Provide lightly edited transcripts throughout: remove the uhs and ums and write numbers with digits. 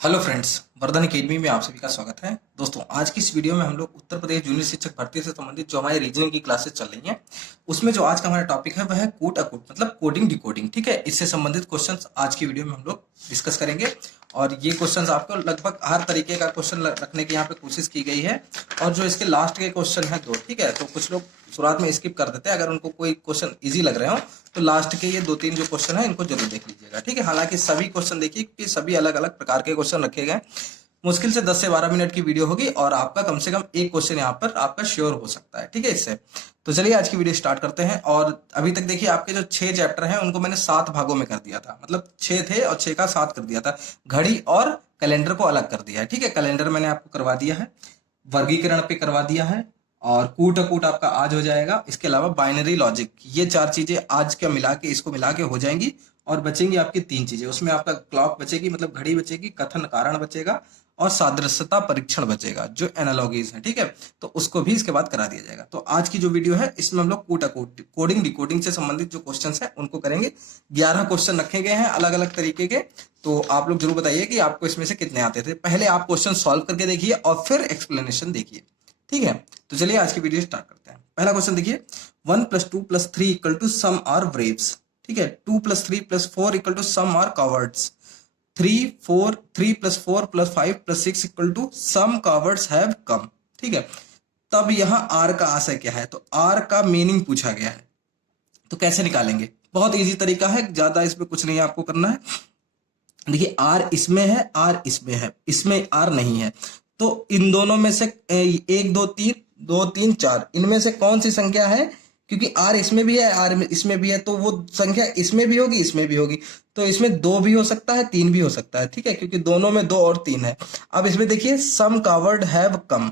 Hello friends, Vardhan academy में आप सभी का स्वागत है। दोस्तों, आज की इस वीडियो में हम लोग उत्तर प्रदेश जूनियर शिक्षक भर्ती से संबंधित जो हमारी रीजनिंग की क्लासेस चल रही हैं, उसमें जो आज का हमारा टॉपिक है वह है कूट अकूट मतलब कोडिंग डिकोडिंग। ठीक है, इससे संबंधित क्वेश्चंस आज की वीडियो में हम लोग डिस्कस करेंगे और ये क्वेश्चंस आपको लगभग हर तरीके का क्वेश्चन रखने की यहाँ पे कोशिश की गई है। और जो इसके लास्ट के क्वेश्चन है दो, ठीक है, तो कुछ लोग शुरुआत में स्किप कर देते हैं। अगर उनको कोई क्वेश्चन इजी लग रहे हो तो लास्ट के ये दो तीन जो क्वेश्चन है इनको जरूर देख लीजिएगा। ठीक है, हालांकि सभी क्वेश्चन देखिए कि सभी अलग अलग प्रकार के क्वेश्चन रखे गए। मुश्किल से 10 से 12 मिनट की वीडियो होगी और आपका कम से कम एक क्वेश्चन यहाँ पर आपका श्योर हो सकता है। ठीक है, इससे तो चलिए आज की वीडियो स्टार्ट करते हैं। और अभी तक देखिए आपके जो 6 चैप्टर हैं उनको मैंने 7 भागों में कर दिया था, मतलब 6 थे और 6 का 7 कर दिया था। घड़ी और कैलेंडर को अलग कर दिया है। ठीक है, कैलेंडर मैंने आपको करवा दिया है, वर्गीकरण पे करवा दिया है और कूट अकूट आपका आज हो जाएगा। इसके अलावा बाइनरी लॉजिक, ये 4 चीजें आज का मिला के इसको मिला के हो जाएंगी और बचेंगी आपकी 3 चीजें। उसमें आपका क्लॉक बचेगी मतलब घड़ी बचेगी, कथन कारण बचेगा और सादृश्यता परीक्षण बचेगा जो एनालॉगीज है। ठीक है, तो उसको भी इसके बाद करा दिया जाएगा। तो आज की जो वीडियो है इसमें हम लोग कूट अकूट कोडिंग डिकोडिंग से संबंधित जो क्वेश्चन है उनको करेंगे। 11 क्वेश्चन रखे गए हैं अलग अलग तरीके के। तो आप लोग जरूर बताइए कि आपको इसमें से कितने आते थे। पहले आप क्वेश्चन सॉल्व करके देखिए और फिर एक्सप्लेनेशन देखिए। ठीक है, तो चलिए आज की वीडियो स्टार्ट करते हैं। पहला क्वेश्चन देखिए, 1 + 2 + 3 = सम आर ब्रेव्स। ठीक है, 2 + 3 + 4 = some are cowards. 3 + 4 + 5 + 6 = some cowards have come. ठीक है, तब यहाँ आर का आशय क्या है, तो आर का मीनिंग पूछा गया है। तो कैसे निकालेंगे, बहुत इजी तरीका है, ज्यादा इसमें कुछ नहीं आपको करना है। देखिए आर इसमें है, आर इसमें है, इसमें आर नहीं है। तो इन दोनों में से 1 2 3 2 3 4 इनमें से कौन सी संख्या है, क्योंकि आर इसमें भी है आर इसमें भी है, तो वो संख्या इसमें भी होगी इसमें भी होगी। तो इसमें 2 भी हो सकता है 3 भी हो सकता है। ठीक है, क्योंकि दोनों में 2 और 3 है। अब इसमें देखिए सम कवर्ड हैव कम।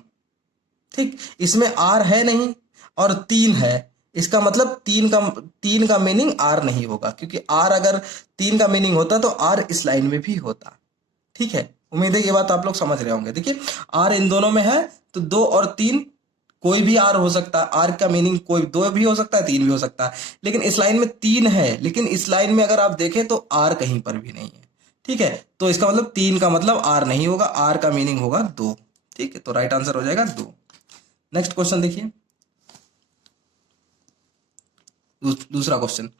ठीक, इसमें आर है नहीं और 3 है, इसका मतलब 3 का मीनिंग आर नहीं होगा, क्योंकि आर अगर 3 का मीनिंग होता तो आर इस लाइन में भी होता। ठीक है, उम्मीद है ये बात आप लोग समझ रहे होंगे। देखिए आर इन दोनों में है तो 2 और 3 कोई भी आर हो सकता है। आर का मीनिंग कोई 2 भी हो सकता है 3 भी हो सकता है, लेकिन इस लाइन में 3 है, लेकिन इस लाइन में अगर आप देखें तो आर कहीं पर भी नहीं है। ठीक है, तो इसका मतलब 3 का मतलब आर नहीं होगा, आर का मीनिंग होगा 2। ठीक है, तो राइट आंसर हो जाएगा 2। नेक्स्ट क्वेश्चन देखिए, दूसरा क्वेश्चन,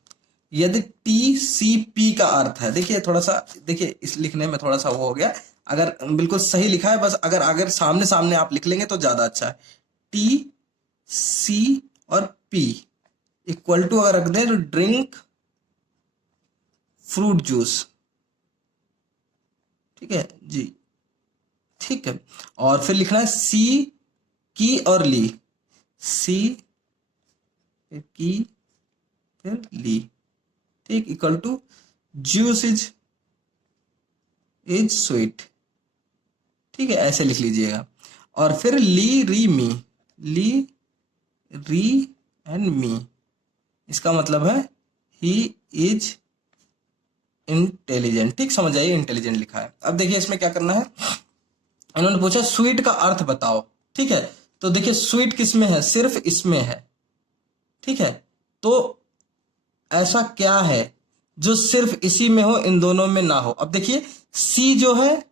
यदि टीसीपी का अर्थ है, देखिए थोड़ा सा देखिए इस लिखने में थोड़ा सा वो हो गया, अगर बिल्कुल सही लिखा है, बस अगर अगर सामने सामने आप लिख लेंगे तो ज्यादा अच्छा है। टी सी और पी इक्वल टू अगर रख दें तो ड्रिंक फ्रूट जूस। ठीक है जी, ठीक है, और फिर लिखना है सी की और ली, सी की फिर ली, ठीक, equal to juice is sweet. ठीक है, ऐसे लिख लीजिएगा। और फिर ली री मी, ली री एंड मी, इसका मतलब है ही इज इंटेलिजेंट। ठीक, समझ आइए, इंटेलिजेंट लिखा है। अब देखिए इसमें क्या करना है, इन्होंने पूछा स्वीट का अर्थ बताओ। ठीक है, तो देखिए स्वीट किस में है, सिर्फ इसमें है। ठीक है, तो ऐसा क्या है जो सिर्फ इसी में हो, इन दोनों में ना हो। अब देखिए सी जो है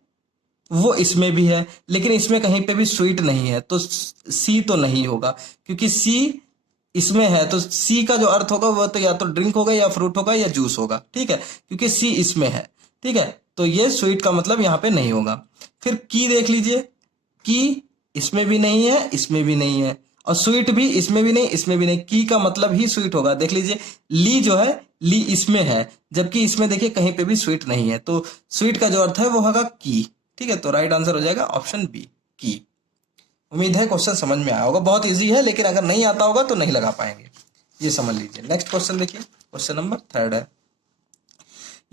वो इसमें भी है, लेकिन इसमें कहीं पे भी स्वीट नहीं है, तो सी तो नहीं होगा, क्योंकि सी इसमें है। तो सी का जो अर्थ होगा वो तो या तो ड्रिंक होगा या फ्रूट होगा या जूस होगा। ठीक है, क्योंकि सी इसमें है। ठीक है, तो ये स्वीट का मतलब यहाँ पे नहीं होगा। फिर की देख लीजिए, की इसमें भी नहीं है इसमें भी नहीं है, और स्वीट भी इसमें भी नहीं इसमें भी नहीं, की का मतलब ही स्वीट होगा। देख लीजिए ली जो है, ली इसमें है, जबकि इसमें देखिए कहीं पे भी स्वीट नहीं है, तो स्वीट का जो अर्थ है वो होगा की। ठीक है, तो राइट आंसर हो जाएगा ऑप्शन बी, की। उम्मीद है क्वेश्चन समझ में आया होगा, बहुत इजी है, लेकिन अगर नहीं आता होगा तो नहीं लगा पाएंगे, ये समझ लीजिए। नेक्स्ट क्वेश्चन देखिए, क्वेश्चन नंबर 3 है,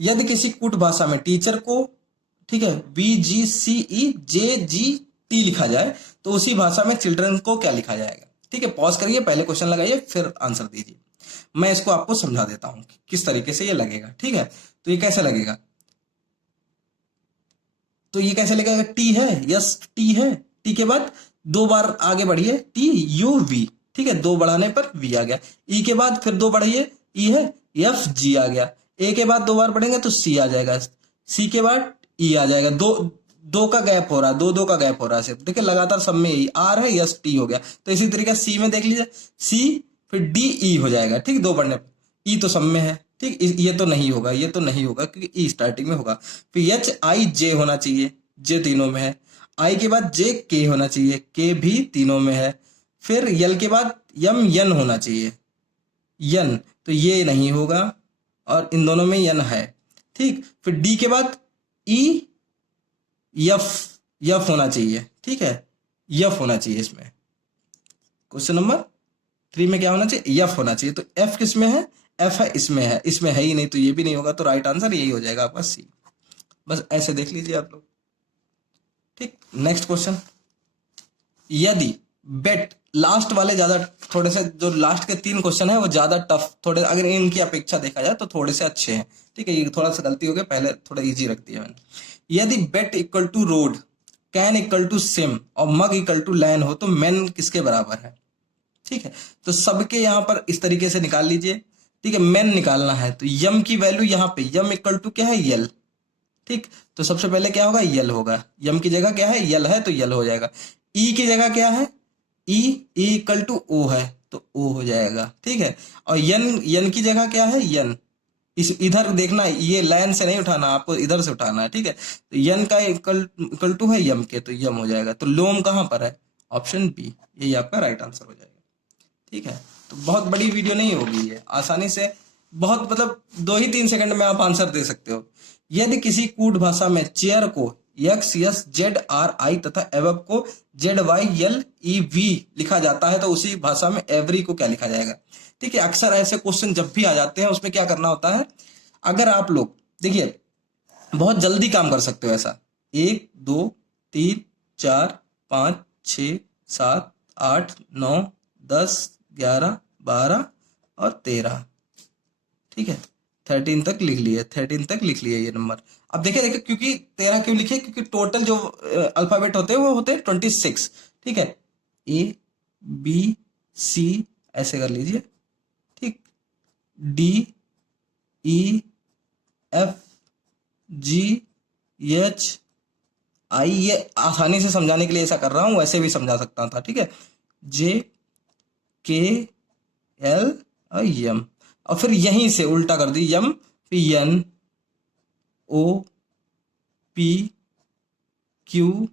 यदि किसी कूट भाषा में टीचर को, ठीक है, BGCEJGT लिखा जाए तो उसी भाषा में चिल्ड्रन को क्या लिखा जाएगा। ठीक है, पॉज करिए, पहले क्वेश्चन लगाइए फिर आंसर दीजिए। मैं इसको आपको समझा देता हूं कि किस तरीके से ये लगेगा। ठीक है, तो ये कैसे लगेगा, तो ये कैसे लगेगा, टी है, यस टी है, टी के बाद 2 बार आगे बढ़िए, टी यू वी। ठीक है, 2 बढ़ाने पर वी आ गया, ई के बाद फिर 2 बढ़ाइए, ई है, एफ जी आ गया, ए के बाद 2 बार बढ़ेंगे तो सी आ जाएगा, सी के बाद ई आ जाएगा, 2 दो का गैप हो रहा है, दो का गैप हो रहा है सिर्फ। देखिए लगातार सब में यही आर है, यस टी हो गया। तो इसी तरीके सी में देख लीजिए, सी फिर डी ई हो जाएगा, ठीक, दो बढ़ने पर। ई तो सब में है, ठीक, ये तो नहीं होगा, ये तो नहीं होगा क्योंकि ई स्टार्टिंग में होगा। फिर एच आई जे होना चाहिए, जे तीनों में है। आई के बाद जे के होना चाहिए, के भी तीनों में है। फिर यल के बाद यम यन होना चाहिए, यन, तो ये नहीं होगा और इन दोनों में यन है, ठीक। फिर डी के बाद ई यफ, यफ होना चाहिए, ठीक है, यफ होना चाहिए इसमें। क्वेश्चन नंबर 3 में क्या होना चाहिए, यफ होना चाहिए। तो एफ किस में है, एफ है इसमें है, इसमें है ही नहीं, तो ये भी नहीं होगा। तो राइट आंसर यही हो जाएगा आपका सी। बस ऐसे देख लीजिए आप लोग, ठीक। नेक्स्ट क्वेश्चन, यदि बेट, लास्ट वाले ज्यादा थोड़े से, जो लास्ट के 3 क्वेश्चन है वो ज्यादा टफ थोड़े, अगर इनकी अपेक्षा देखा जाए तो थोड़े से अच्छे हैं, ठीक है। ये थोड़ा सा गलती हो गई, पहले थोड़ा इजी रख दिया मैंने। यदि bet equal to road, can equal to sim और मग इक्वल टू लैन हो तो मैन किसके बराबर है, ठीक है। तो सबके यहाँ पर इस तरीके से निकाल लीजिए, ठीक है। मैन निकालना है तो यम की वैल्यू यहाँ पे, यम इक्वल टू क्या है, यल, ठीक। तो सबसे पहले क्या होगा, यल होगा। यम की जगह क्या है, यल है, तो यल हो जाएगा। ई की जगह क्या है, ई, ई इक्वल टू ओ है तो ओ हो जाएगा, ठीक है। और यन, यन की जगह क्या है, यन, इस इधर देखना, ये लाइन से नहीं उठाना, आपको इधर से उठाना है, ठीक है। तो यन का इक्वल टू है यम के, तो यम हो जाएगा। तो लोम कहाँ पर है, ऑप्शन बी, यही आपका राइट आंसर हो जाएगा, ठीक है। तो बहुत बड़ी वीडियो नहीं होगी ये, आसानी से, बहुत मतलब 2 ही 3 सेकंड में आप आंसर दे सकते हो। यदि किसी कूट भाषा में चेयर को यक्स यस जेड आर आई तथा एवब को जेड वाई यल ई वी लिखा जाता है तो उसी भाषा में एवरी को क्या लिखा जाएगा, ठीक है। अक्सर ऐसे क्वेश्चन जब भी आ जाते हैं उसमें क्या करना होता है, अगर आप लोग देखिए बहुत जल्दी काम कर सकते हो ऐसा, 1 2 3 4 5 6 7 8 9 10 11 12 और 13, ठीक है। 13 तक लिख लिए, 13 तक लिख लिए ये नंबर। अब देखिए देखिए, क्योंकि 13 क्यों लिखे, क्योंकि टोटल जो अल्फाबेट होते हैं वो होते हैं 26, ठीक है। ए बी सी ऐसे कर लीजिए, ठीक, D E F G H I, ये आसानी से समझाने के लिए ऐसा कर रहा हूं, वैसे भी समझा सकता था, ठीक है। जे के एल और यम, और फिर यहीं से उल्टा कर दी, M P N O P Q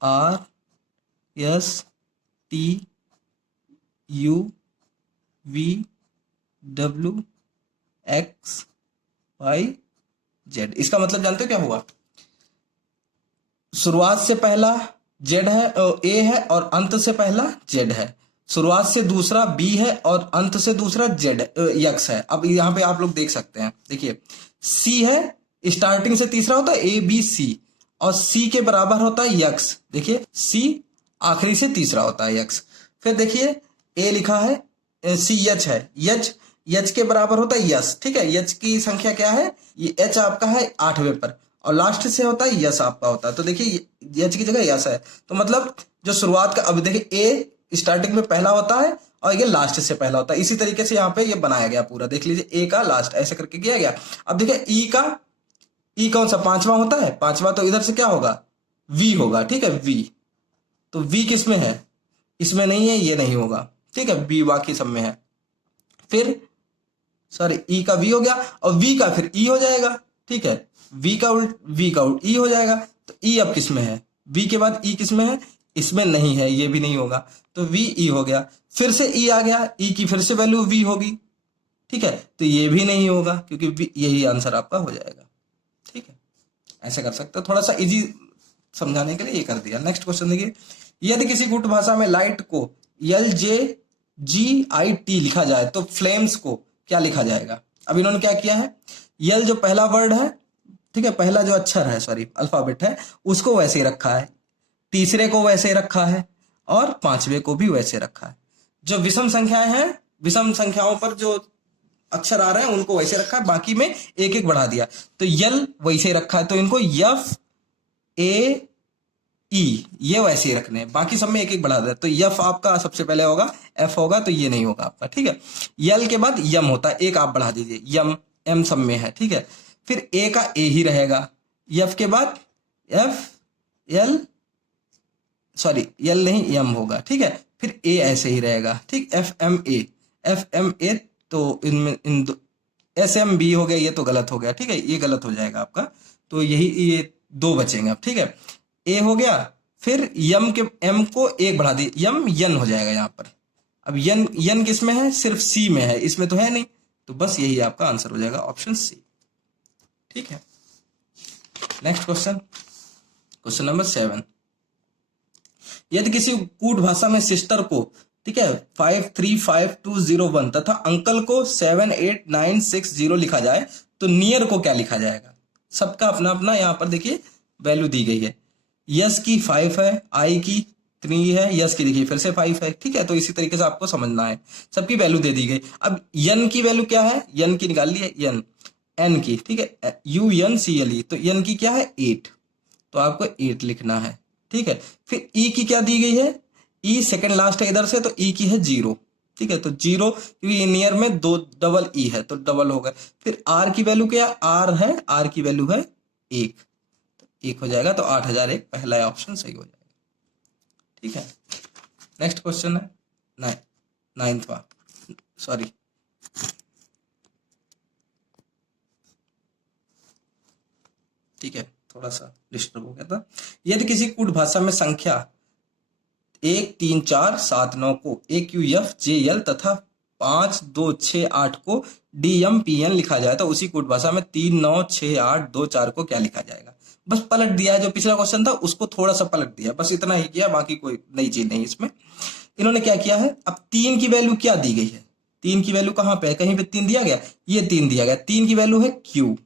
R S T U V W X Y Z. इसका मतलब जानते हो क्या हुआ, शुरुआत से पहला जेड है, ए है, और अंत से पहला जेड है। शुरुआत से दूसरा बी है और अंत से दूसरा जेड यक्स है। अब यहाँ पे आप लोग देख सकते हैं, देखिए सी है, स्टार्टिंग से तीसरा होता है ए बी सी, और सी के बराबर होता है यक्स, देखिए सी आखिरी से तीसरा होता है यक्स। फिर देखिए ए लिखा है, सी यच है, यच, यच के बराबर होता है यस, ठीक है। यच की संख्या क्या है, ये एच आपका है 8वें पर, और लास्ट से होता है यस आपका होता है। तो देखिए यच की जगह यस है, तो मतलब जो शुरुआत का, अब देखिए ए स्टार्टिंग में पहला होता है और ये लास्ट से पहला होता है। इसी तरीके से यहाँ पे ये बनाया गया पूरा, देख लीजिए ए का लास्ट ऐसे करके किया गया। अब देखिए ई का, ई कौन सा 5वां होता है, 5वां, तो इधर से क्या होगा, वी होगा, ठीक है, वी। तो वी किस में है, इसमें नहीं है, ये नहीं होगा, ठीक है, वी बाकी सब में है। फिर सॉरी ई का वी हो गया, और वी का फिर ई हो जाएगा, ठीक है, वी का उल्ट ई हो जाएगा। तो ई अब किस में है, वी के बाद ई किस में है, इसमें नहीं है, ये भी नहीं होगा, तो वी ई हो गया। फिर से ई आ गया, ई की फिर से वैल्यू वी होगी, ठीक है, तो ये भी नहीं होगा क्योंकि यही आंसर आपका हो जाएगा, ठीक है। ऐसे कर सकते हो, थोड़ा सा इजी समझाने के लिए ये कर दिया। नेक्स्ट क्वेश्चन देखिए, यदि किसी गुट भाषा में लाइट को L J ji I T लिखा जाए तो फ्लेम्स को क्या लिखा जाएगा। अब इन्होंने क्या किया है, यल जो पहला वर्ड है, ठीक है, पहला जो अक्षर है, सॉरी अल्फाबेट है, उसको वैसे ही रखा है, तीसरे को वैसे रखा है, और 5वें को भी वैसे रखा है। जो विषम संख्याएं हैं, विषम संख्याओं पर जो अक्षर आ रहे हैं उनको वैसे रखा है, बाकी में एक एक बढ़ा दिया। तो यल वैसे रखा है, तो इनको यफ ए ई ये वैसे ही रखने हैं, बाकी सब में एक एक बढ़ा दिया। तो यफ आपका सबसे पहले होगा, एफ होगा, तो ये नहीं होगा आपका, ठीक है। यल के बाद यम होता है, एक आप बढ़ा दीजिए, यम, एम सब में है, ठीक है। फिर ए का ए ही रहेगा, यफ के बाद एफ एल, सॉरी एल नहीं एम होगा, ठीक है। फिर ए ऐसे ही रहेगा, ठीक, F M A, F M A, तो इनमें इन दो एस एम बी हो गया, ये तो गलत हो गया, ठीक है, ये गलत हो जाएगा आपका। तो यही ये दो बचेंगे अब, ठीक है। ए हो गया, फिर यम के एम को एक बढ़ा दिए, यम यन हो जाएगा यहाँ पर। अब यन यन किस में है, सिर्फ सी में है, इसमें तो है नहीं, तो बस यही आपका आंसर हो जाएगा, ऑप्शन सी, ठीक है। Next question, question number 7। यदि किसी कूट भाषा में सिस्टर को, ठीक है, 535201 तथा अंकल को 78960 लिखा जाए तो नियर को क्या लिखा जाएगा। सबका अपना अपना यहाँ पर देखिए वैल्यू दी गई है। यस की 5 है, आई की 3 है, यस की देखिए फिर से 5 है, ठीक है। तो इसी तरीके से आपको समझना है, सबकी वैल्यू दे दी गई। अब यन की वैल्यू क्या है, यन की निकाल ली है, यन एन की, ठीक है, UNCLE, तो यन की क्या है 8, तो आपको 8 लिखना है, ठीक है। फिर ई की क्या दी गई है, ई सेकंड लास्ट है इधर से, तो ई की है 0, ठीक है, तो 0, क्योंकि नियर में 2 डबल ई है तो डबल होगा। फिर आर की वैल्यू क्या आर है, आर की वैल्यू है 1, तो 1 हो जाएगा, तो 8001 पहला ऑप्शन सही हो जाएगा, ठीक है। नेक्स्ट क्वेश्चन है 9वां, सॉरी ठीक है, थोड़ा सा डिस्टर्ब हो गया था। यदि किसी कूट भाषा में संख्या 1 3 4 7 9 को AQFJL तथा 5 2 6 8 को DMPN लिखा जाए तो उसी कूट भाषा में 3 9 6 8 2 4 को क्या लिखा जाएगा। बस पलट दिया है, जो पिछला क्वेश्चन था उसको थोड़ा सा पलट दिया, बस इतना ही किया, बाकी कोई नई चीज नहीं इसमें। इन्होंने क्या किया है, अब 3 की वैल्यू क्या दी गई है, 3 की वैल्यू कहाँ पे है, कहीं पे 3 दिया गया, ये 3 दिया गया, 3 की वैल्यू है Q,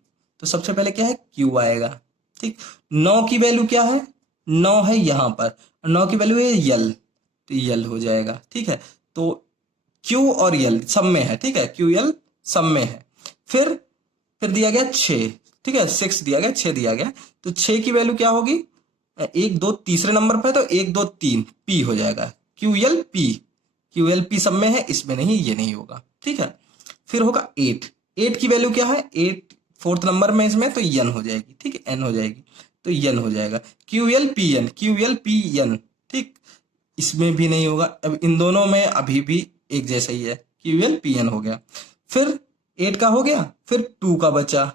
तो सबसे पहले क्या है Q आएगा, ठीक। 9 की वैल्यू क्या है, 9 है यहाँ पर, 9 की वैल्यू है यल, तो यल हो जाएगा, ठीक है। तो Q और यल सब में है, ठीक है, QL सब में है। फिर दिया गया 6, ठीक है, 6 दिया गया, 6 दिया गया, तो 6 की वैल्यू क्या होगी, 1 2 तीसरे नंबर पे, तो 1 2 3 P हो जाएगा, QLP सब में है, इसमें नहीं, ये नहीं होगा, ठीक है। फिर होगा 8 की वैल्यू क्या है, 8 फोर्थ नंबर में इसमें, तो यन हो जाएगी, ठीक है, एन हो जाएगी, तो यन हो जाएगा, QLPN, ठीक, इसमें भी नहीं होगा। अब इन दोनों में अभी भी एक जैसा ही है, QLPN हो गया। फिर 8 का हो गया, फिर 2 का बचा,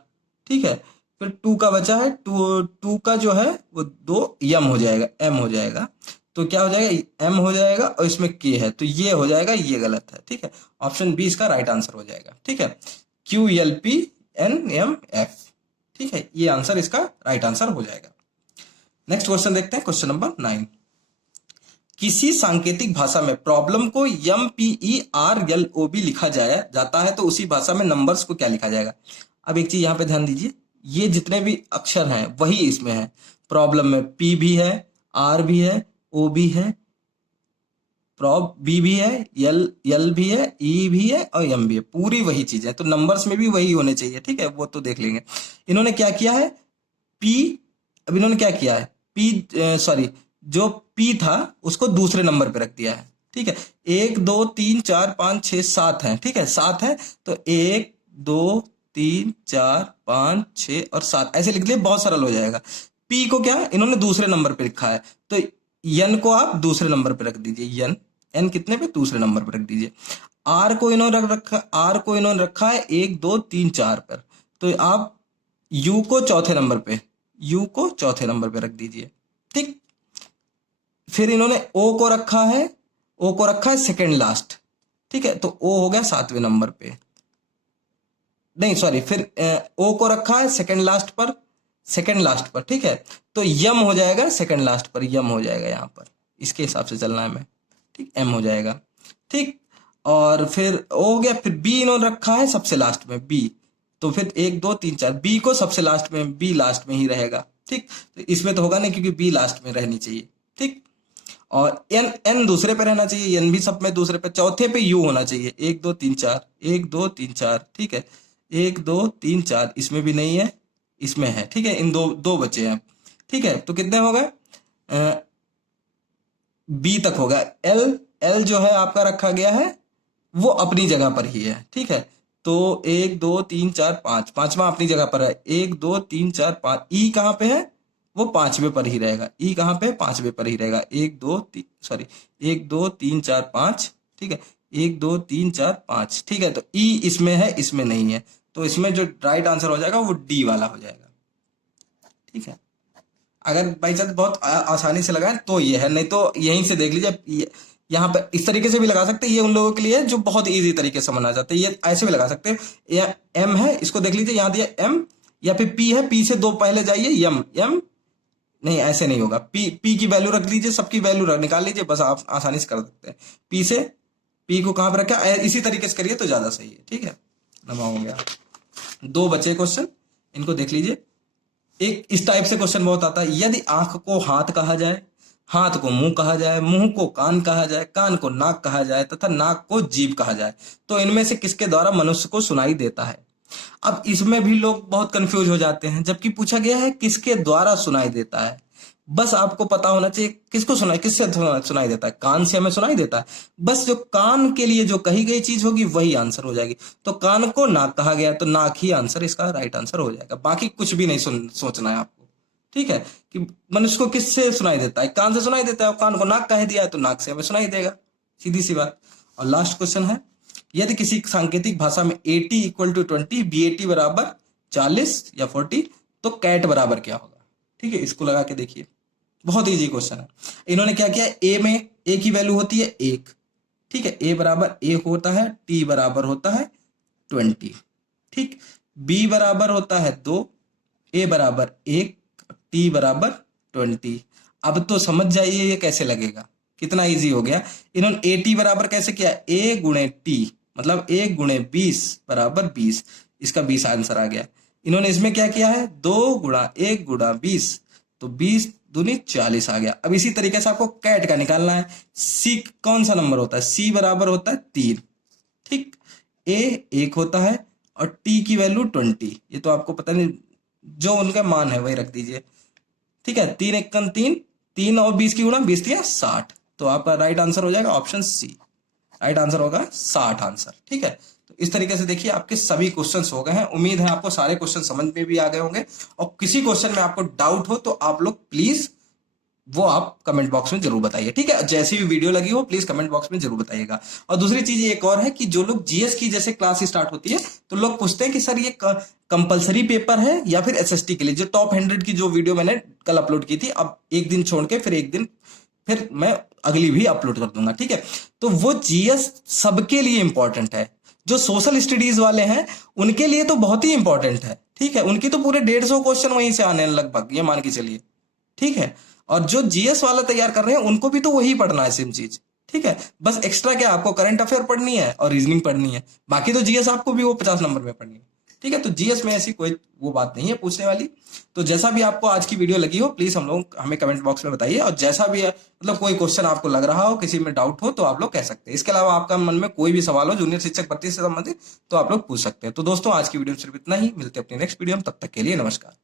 ठीक है, फिर 2 का बचा है, 2 का जो है वो 2 यम हो जाएगा, एम हो जाएगा, तो क्या हो जाएगा, एम हो जाएगा, और इसमें के है, तो ये हो जाएगा, ये गलत है, ठीक है, ऑप्शन बी इसका राइट आंसर हो जाएगा, ठीक है, QLPNMF, ठीक है, ये आंसर इसका राइट आंसर हो जाएगा। नेक्स्ट क्वेश्चन देखते हैं, क्वेश्चन नंबर 9। किसी सांकेतिक भाषा में प्रॉब्लम को MPERLOB लिखा जाता है तो उसी भाषा में नंबर्स को क्या लिखा जाएगा। अब एक चीज यहाँ पे ध्यान दीजिए, ये जितने भी अक्षर हैं वही इसमें है, प्रॉब्लम में P भी है, R भी है, O भी है, प्रॉब B भी है, L भी है, E भी है और M भी है, पूरी वही चीज है, तो नंबर्स में भी वही होने चाहिए, ठीक है, वो तो देख लेंगे। इन्होंने क्या किया है, अब इन्होंने क्या किया है, जो P था उसको दूसरे नंबर पे रख दिया है, ठीक है, 1 2 3 4 5 6 7 है, ठीक है, 7 है, तो 1 2 3 4 5 6 और 7 ऐसे लिख दिए, बहुत सरल हो जाएगा। P को क्या इन्होंने दूसरे नंबर पे लिखा है, तो N को आप दूसरे नंबर पे रख दीजिए, N कितने पे, दूसरे नंबर पे रख दीजिए। R को इन्होंने रखा है 1 2 3 4 पर, तो आप U को चौथे नंबर पे रख दीजिए, ठीक। फिर इन्होंने O को रखा है सेकंड लास्ट, ठीक है, तो O हो गया 7वें नंबर पे, नहीं सॉरी, फिर O को रखा है सेकंड लास्ट पर, ठीक है, तो यम हो जाएगा, सेकंड लास्ट पर यम हो जाएगा, यहाँ पर इसके हिसाब से चलना है हमें, ठीक, M हो जाएगा, ठीक। और फिर O हो गया, फिर B इन्होंने रखा है सबसे लास्ट में B, तो फिर 1 2 3 4 B को सबसे लास्ट में, B लास्ट में ही रहेगा, ठीक, तो इसमें तो होगा नहीं क्योंकि B लास्ट में रहनी चाहिए, ठीक। और N दूसरे पे रहना चाहिए, N भी सब में दूसरे पे, चौथे पे U होना चाहिए, 1 2 3 4 1 2 3 4, ठीक है, 1 2 3 4, इसमें भी नहीं है, इसमें है, ठीक है, इन दो बचे हैं, ठीक है, तो कितने हो गए, B तक होगा। L जो है आपका रखा गया है वो अपनी जगह पर ही है, ठीक है, तो 1 2 3 4 5, पांचवा अपनी जगह पर है, 1 2 3 4 5, E कहाँ पे है, वो पांचवे पर ही रहेगा। ई कहाँ पे? पांचवे पर ही रहेगा। 1 2 3 4 5, ठीक है, 1 2 3 4 5, ठीक है। तो ई इसमें है, इसमें नहीं है, तो इसमें जो राइट आंसर हो जाएगा वो डी वाला हो जाएगा, ठीक है। अगर बाई चांस बहुत आसानी से लगाएं तो ये है, नहीं तो यहीं से देख लीजिए। यहाँ पे इस तरीके से भी लगा सकते हैं, ये उन लोगों के लिए है जो बहुत इजी तरीके से समझना चाहते हैं। ये ऐसे भी लगा सकते हैं, या एम है, इसको देख लीजिए, यहाँ दिया एम, या फिर पी है, पी से 2 पहले जाइए, एम एम, नहीं ऐसे नहीं होगा। पी की वैल्यू रख लीजिए, सबकी वैल्यू निकाल लीजिए, बस आप आसानी से कर सकते हैं। पी से पी को कहां पर रखा, इसी तरीके से करिए तो ज्यादा सही है, ठीक है। नमा हो गया। 2 बचे क्वेश्चन, इनको देख लीजिए। एक इस टाइप से क्वेश्चन बहुत आता है, यदि आंख को हाथ कहा जाए, हाथ को मुंह कहा जाए, मुंह को कान कहा जाए, कान को नाक कहा जाए तथा नाक को जीभ कहा जाए, तो इनमें से किसके द्वारा मनुष्य को सुनाई देता है? अब इसमें भी लोग बहुत कंफ्यूज हो जाते हैं, जबकि पूछा गया है किसके द्वारा सुनाई देता है। बस आपको पता होना चाहिए किसको सुनाई, किससे सुनाई देता है। कान से हमें सुनाई देता है, बस जो कान के लिए जो कही गई चीज होगी वही आंसर हो जाएगी। तो कान को नाक कहा गया तो नाक ही आंसर, इसका राइट आंसर हो जाएगा। बाकी कुछ भी नहीं सोचना है आपको, ठीक है, कि मनुष्य को किससे सुनाई देता है? कान से सुनाई देता है, कान को नाक कह दिया है तो नाक से हमें सुनाई देगा, सीधी सी बात। और लास्ट क्वेश्चन है, यदि किसी सांकेतिक भाषा में 80 = 20, BAT बराबर 40 या 40, तो कैट बराबर क्या होगा? ठीक है, इसको लगा के देखिए, बहुत इजी क्वेश्चन है। इन्होंने क्या किया, ए में ए की वैल्यू होती है 1, ठीक है, ए बराबर 1 होता है, टी बराबर होता है 20, ठीक, बी बराबर होता है 2, ए बराबर 1, टी बराबर 20। अब तो समझ जाइए ये कैसे लगेगा, कितना इजी हो गया। इन्होंने ए टी बराबर कैसे किया, ए गुणे टी, मतलब 1 गुणे 20 बराबर 20, इसका 20 आंसर आ गया। इन्होंने इसमें क्या किया है, 2 गुणा 1 गुणा 20, तो 20 दूनी 40 आ गया। अब इसी तरीके से आपको कैट का निकालना है। सी कौन सा नंबर होता है, सी बराबर होता है 3, ठीक, ए 1 होता है और टी की वैल्यू 20, ये तो आपको पता नहीं, जो उनका मान है वही रख दीजिए, ठीक है। 3 × 1 3, 3 और 20 की गुणा 20 दिया 60, तो आपका राइट आंसर हो जाएगा ऑप्शन सी, राइट आंसर होगा 60 आंसर, ठीक है। तो इस तरीके से देखिए आपके सभी क्वेश्चंस हो गए हैं। उम्मीद है आपको सारे क्वेश्चन समझ में भी आ गए होंगे, और किसी क्वेश्चन में आपको डाउट हो तो आप लोग प्लीज वो आप कमेंट बॉक्स में जरूर बताइए, ठीक है। जैसी भी वीडियो लगी हो प्लीज कमेंट बॉक्स में जरूर बताइएगा। और दूसरी चीज एक और है कि जो लोग जीएस की जैसे क्लास स्टार्ट होती है तो लोग पूछते हैं कि सर ये कंपलसरी पेपर है या फिर एसएसटी के लिए। जो टॉप 100 की जो वीडियो मैंने कल अपलोड की थी, अब एक दिन छोड़ के फिर एक दिन फिर मैं अगली भी अपलोड कर दूंगा, ठीक है। तो वो जीएस सबके लिए इंपॉर्टेंट है। जो सोशल स्टडीज वाले हैं उनके लिए तो बहुत ही इंपॉर्टेंट है, ठीक है, उनकी तो पूरे 150 क्वेश्चन वहीं से आने लगभग, ये मान के चलिए, ठीक है। और जो जीएस वाला तैयार कर रहे हैं उनको भी तो वही पढ़ना है, सेम चीज, ठीक है। बस एक्स्ट्रा क्या आपको करंट अफेयर पढ़नी है और रीजनिंग पढ़नी है, बाकी तो जीएस आपको भी वो 50 नंबर में पढ़नी है, ठीक है। तो जीएस में ऐसी कोई वो बात नहीं है पूछने वाली। तो जैसा भी आपको आज की वीडियो लगी हो प्लीज हम लोग हमें कमेंट बॉक्स में बताइए, और जैसा भी मतलब कोई क्वेश्चन आपको लग रहा हो, किसी में डाउट हो तो आप लोग कह सकते हैं। इसके अलावा आपका मन में कोई भी सवाल हो जूनियर शिक्षक भर्ती से संबंधित तो आप लोग पूछ सकते हैं। तो दोस्तों आज की वीडियो में सिर्फ इतना ही, मिलते हैं अपनी नेक्स्ट वीडियो में, तब तक के लिए नमस्कार।